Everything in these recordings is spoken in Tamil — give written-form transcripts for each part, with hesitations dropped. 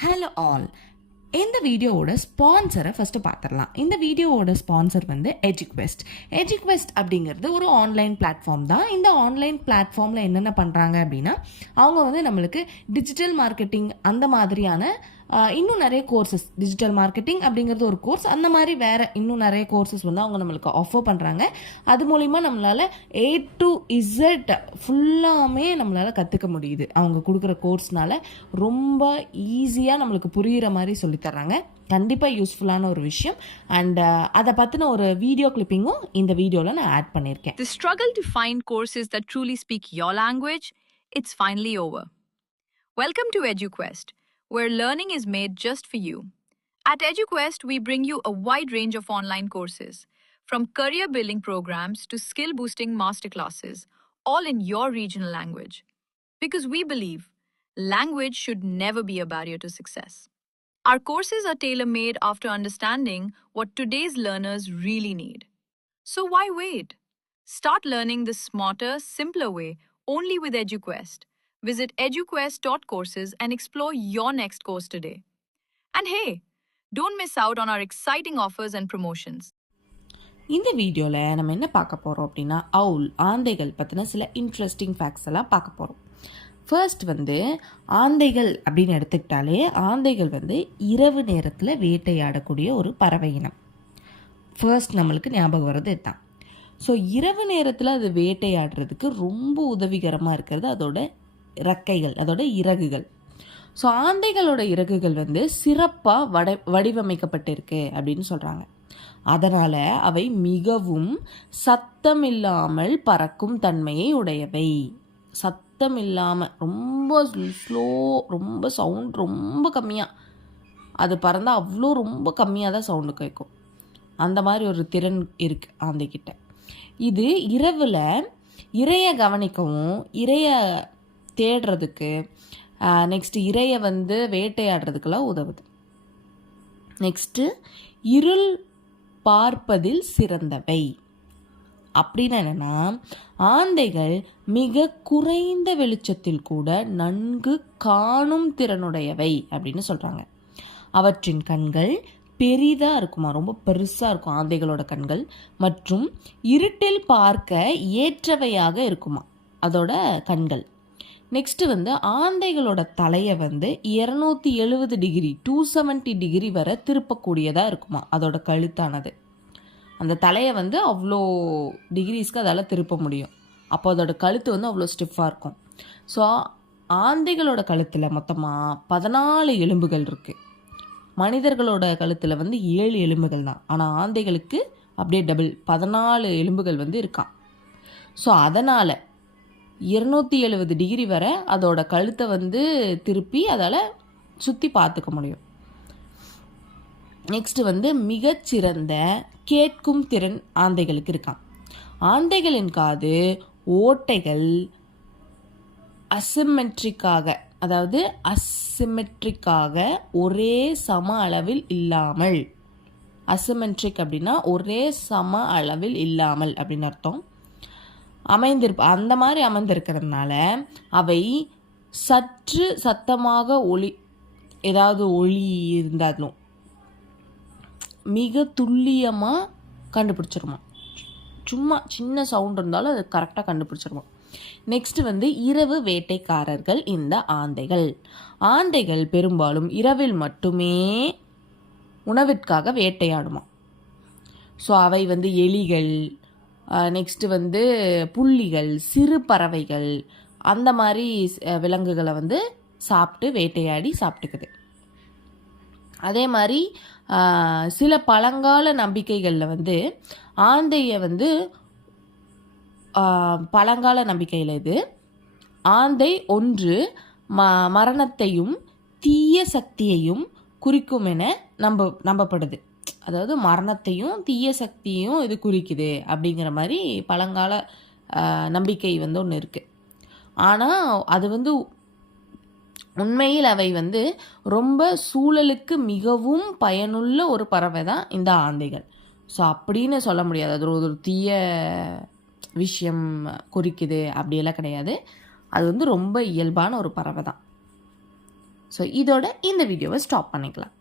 Hello all. இந்த வீடியோவோட ஸ்பான்சரை ஃபஸ்ட்டு பார்த்துடலாம். இந்த வீடியோவோட ஸ்பான்சர் வந்து எஜுக்வெஸ்ட். எஜுக்வெஸ்ட் அப்படிங்கிறது ஒரு ஆன்லைன் பிளாட்ஃபார்ம் தான். இந்த ஆன்லைன் பிளாட்ஃபார்மில் என்னென்ன பண்ணுறாங்க அப்படின்னா, அவங்க வந்து நம்மளுக்கு டிஜிட்டல் மார்க்கெட்டிங் அந்த மாதிரியான இன்னும் நிறைய கோர்சஸ், டிஜிட்டல் மார்க்கெட்டிங் அப்படிங்கிறது ஒரு கோர்ஸ், அந்த மாதிரி வேறு இன்னும் நிறைய கோர்சஸ் வந்து அவங்க நம்மளுக்கு ஆஃபர் பண்ணுறாங்க. அது மூலிமா நம்மளால் A to Z ஃபுல்லாமே நம்மளால் கற்றுக்க முடியுது. அவங்க கொடுக்குற கோர்ஸ்னால ரொம்ப ஈஸியாக நம்மளுக்கு புரிகிற மாதிரி சொல்லித்தர்றாங்க. கண்டிப்பாக யூஸ்ஃபுல்லான ஒரு விஷயம். அண்ட் அதை பற்றின ஒரு வீடியோ கிளிப்பிங்கும் இந்த வீடியோவில் நான் ஆட் பண்ணியிருக்கேன். The struggle to find courses that truly speak your language, it's finally over. Welcome to EduQuest, where learning is made just for you. At EduQuest, we bring you a wide range of online courses, from career building programs to skill boosting masterclasses, all in your regional language. Because we believe language should never be a barrier to success. Our courses are tailor made after understanding what today's learners really need. So why wait? Start learning the smarter, simpler way only with EduQuest. Visit eduquest.courses and explore your next course today. And hey, don't miss out on our exciting offers and promotions. இந்த வீடியோவில் நம்ம என்ன பார்க்க போகிறோம் அப்படின்னா, ஆந்தைகள் பற்றின சில இன்ட்ரெஸ்டிங் ஃபேக்ட்ஸ் எல்லாம் பார்க்க போகிறோம். ஃபர்ஸ்ட் வந்து ஆந்தைகள் அப்படின்னு எடுத்துக்கிட்டாலே, ஆந்தைகள் வந்து இரவு நேரத்தில் வேட்டையாடக்கூடிய ஒரு பறவை இனம். ஃபர்ஸ்ட் நம்மளுக்கு ஞாபகம் வர்றது இதுதான். ஸோ இரவு நேரத்தில் அது வேட்டையாடுறதுக்கு ரொம்ப உதவிகரமாக இருக்கிறது அதோட இறக்கைகள், அதோட இறகுகள். ஸோ ஆந்தைகளோட இறகுகள் வந்து சிறப்பாக வடிவமைக்கப்பட்டிருக்கு அப்படின்னு சொல்கிறாங்க. அதனால் அவை மிகவும் சத்தமில்லாமல் பறக்கும் தன்மையை உடையவை. சத்தம் இல்லாமல் ரொம்ப ஸ்லோ, ரொம்ப சவுண்ட் ரொம்ப கம்மியாக அது பறந்தால் அவ்வளோ ரொம்ப கம்மியாக தான் சவுண்டு கேட்கும். அந்த மாதிரி ஒரு திறன் இருக்குது ஆந்தைக்கிட்ட. இது இரவில் இரையை கவனிக்கவும், இரையை தேடுறதுக்கு, நெக்ஸ்ட்டு இரையை வந்து வேட்டையாடுறதுக்கெல்லாம் உதவுது. நெக்ஸ்ட்டு இருள் பார்ப்பதில் சிறந்தவை அப்படின்னு என்னென்னா, ஆந்தைகள் மிக குறைந்த வெளிச்சத்தில் கூட நன்கு காணும் திறனுடையவை அப்படின்னு சொல்கிறாங்க. அவற்றின் கண்கள் பெரிதாக இருக்குமா, ரொம்ப பெருசாக இருக்கும் ஆந்தைகளோட கண்கள், மற்றும் இருட்டில் பார்க்க ஏற்றவையாக இருக்குமா அதோட கண்கள். நெக்ஸ்ட்டு வந்து ஆந்தைகளோட தலையை வந்து 270 டிகிரி 270 டிகிரி வரை திருப்பக்கூடியதாக இருக்குமா அதோட கழுத்தானது. அந்த தலையை வந்து அவ்வளோ டிகிரிஸ்க்கு அதால் திருப்ப முடியும். அப்போ அதோட கழுத்து வந்து அவ்வளோ ஸ்டிஃபாக இருக்கும். ஸோ ஆந்தைகளோட கழுத்தில் மொத்தமாக 14 எலும்புகள் இருக்குது. மனிதர்களோட கழுத்தில் வந்து 7 எலும்புகள் தான். ஆனால் ஆந்தைகளுக்கு அப்படியே டபுள் 14 எலும்புகள் வந்து இருக்கான். ஸோ அதனால் 270 டிகிரி வரை அதோட கழுத்தை வந்து திருப்பி அதால் சுற்றி பார்த்துக்க முடியும். நெக்ஸ்ட்டு வந்து மிகச்சிறந்த கேட்கும் திறன் ஆந்தைகளுக்கு இருக்கான். ஆந்தைகளின் காது ஓட்டைகள் அசிமெட்ரிக்காக ஒரே சம அளவில் இல்லாமல், அசிமெட்ரிக் அப்படின்னா ஒரே சம அளவில் இல்லாமல் அப்படின்னு அர்த்தம், அந்த மாதிரி அமைந்திருக்கிறதுனால அவை சற்று சத்தமாக ஏதாவது ஒளி இருந்தாலும் மிக துல்லியமாக கண்டுபிடிச்சிருமா. சும்மா சின்ன சவுண்ட் இருந்தாலும் அது கரெக்டாக கண்டுபிடிச்சிருமா. நெக்ஸ்ட் வந்து இரவு வேட்டைக்காரர்கள் இந்த ஆந்தைகள் பெரும்பாலும் இரவில் மட்டுமே உணவிற்காக வேட்டையாடுமா. ஸோ அவை வந்து எலிகள், நெக்ஸ்ட்டு வந்து புள்ளிகள், சிறு பறவைகள், அந்த மாதிரி விலங்குகளை வந்து வேட்டையாடி சாப்பிட்டுக்குது. அதே மாதிரி சில பழங்கால நம்பிக்கைகளில் வந்து ஆந்தையை வந்து பழங்கால நம்பிக்கையில் இது ஆந்தை ஒன்று மரணத்தையும் தீய சக்தியையும் குறிக்கும் என நம்பப்படுது. அதாவது மரணத்தையும் தீய சக்தியையும் இது குறிக்குது அப்படிங்கிற மாதிரி பழங்கால நம்பிக்கை வந்து ஒன்று இருக்குது. ஆனால் அது வந்து உண்மையில் அவை வந்து ரொம்ப சூழலுக்கு மிகவும் பயனுள்ள ஒரு பறவை தான் இந்த ஆந்தைகள். ஸோ அப்படின்னு சொல்ல முடியாது அது ஒரு தீய விஷயம் குறிக்குது அப்படியெல்லாம் கிடையாது. அது வந்து ரொம்ப இயல்பான ஒரு பறவை தான். ஸோ இதோட இந்த வீடியோவை ஸ்டாப் பண்ணிக்கலாம்.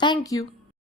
தேங்க்யூ.